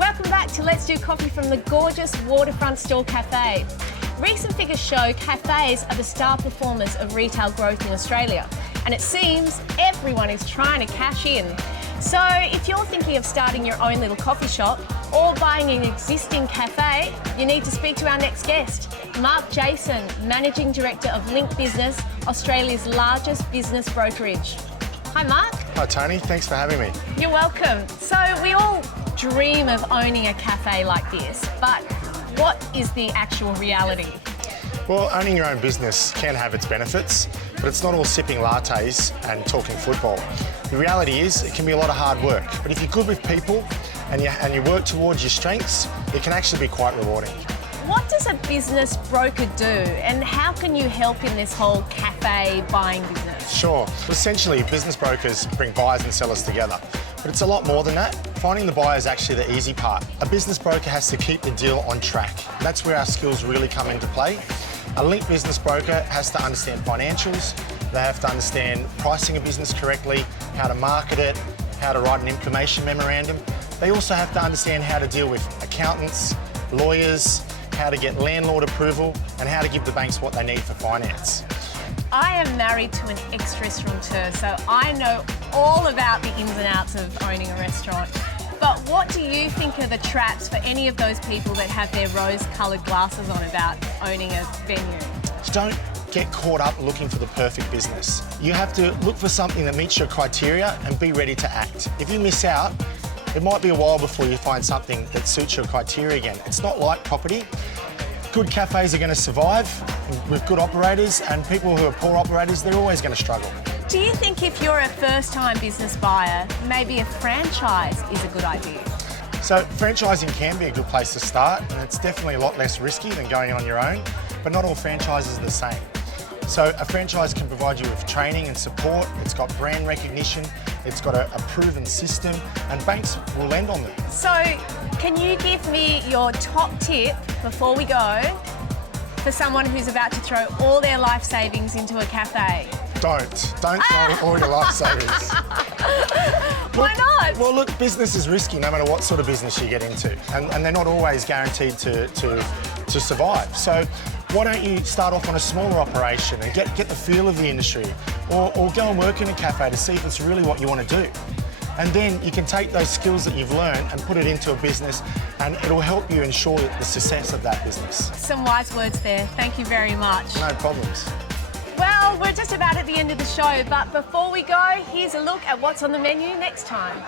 Welcome back to Let's Do Coffee from the gorgeous Waterfront Store Cafe. Recent figures show cafes are the star performers of retail growth in Australia, and it seems everyone is trying to cash in. So if you're thinking of starting your own little coffee shop or buying an existing cafe, you need to speak to our next guest, Mark Jason, Managing Director of Link Business, Australia's largest business brokerage. Hi, Mark. Hi, Tony. Thanks for having me. You're welcome. So we all dream of owning a cafe like this, but what is the actual reality? Well, owning your own business can have its benefits, but it's not all sipping lattes and talking football. The reality is it can be a lot of hard work, but if you're good with people and you work towards your strengths, it can actually be quite rewarding. What does a business broker do, and how can you help in this whole cafe buying business? Sure. Essentially, business brokers bring buyers and sellers together, but it's a lot more than that. Finding the buyer is actually the easy part. A business broker has to keep the deal on track. That's where our skills really come into play. A Link business broker has to understand financials, they have to understand pricing a business correctly, how to market it, how to write an information memorandum. They also have to understand how to deal with accountants, lawyers, how to get landlord approval, and how to give the banks what they need for finance. I am married to an ex-restaurateur, so I know all about the ins and outs of owning a restaurant. But what do you think are the traps for any of those people that have their rose-coloured glasses on about owning a venue? Don't get caught up looking for the perfect business. You have to look for something that meets your criteria and be ready to act. If you miss out, it might be a while before you find something that suits your criteria again. It's not like property. Good cafes are going to survive with good operators, and people who are poor operators, they're always going to struggle. Do you think if you're a first-time business buyer, maybe a franchise is a good idea? So franchising can be a good place to start, and it's definitely a lot less risky than going on your own, but not all franchises are the same. So a franchise can provide you with training and support, it's got brand recognition, it's got a proven system, and banks will lend on them. So can you give me your top tip before we go for someone who's about to throw all their life savings into a cafe? Don't throw all your life savings. Why not? Well, look, business is risky no matter what sort of business you get into, and they're not always guaranteed to survive. So why don't you start off on a smaller operation and get the feel of the industry, or go and work in a cafe to see if it's really what you want to do. And then you can take those skills that you've learned and put it into a business, and it'll help you ensure the success of that business. Some wise words there. Thank you very much. No problems. Well, we're just about at the end of the show, but before we go, here's a look at what's on the menu next time.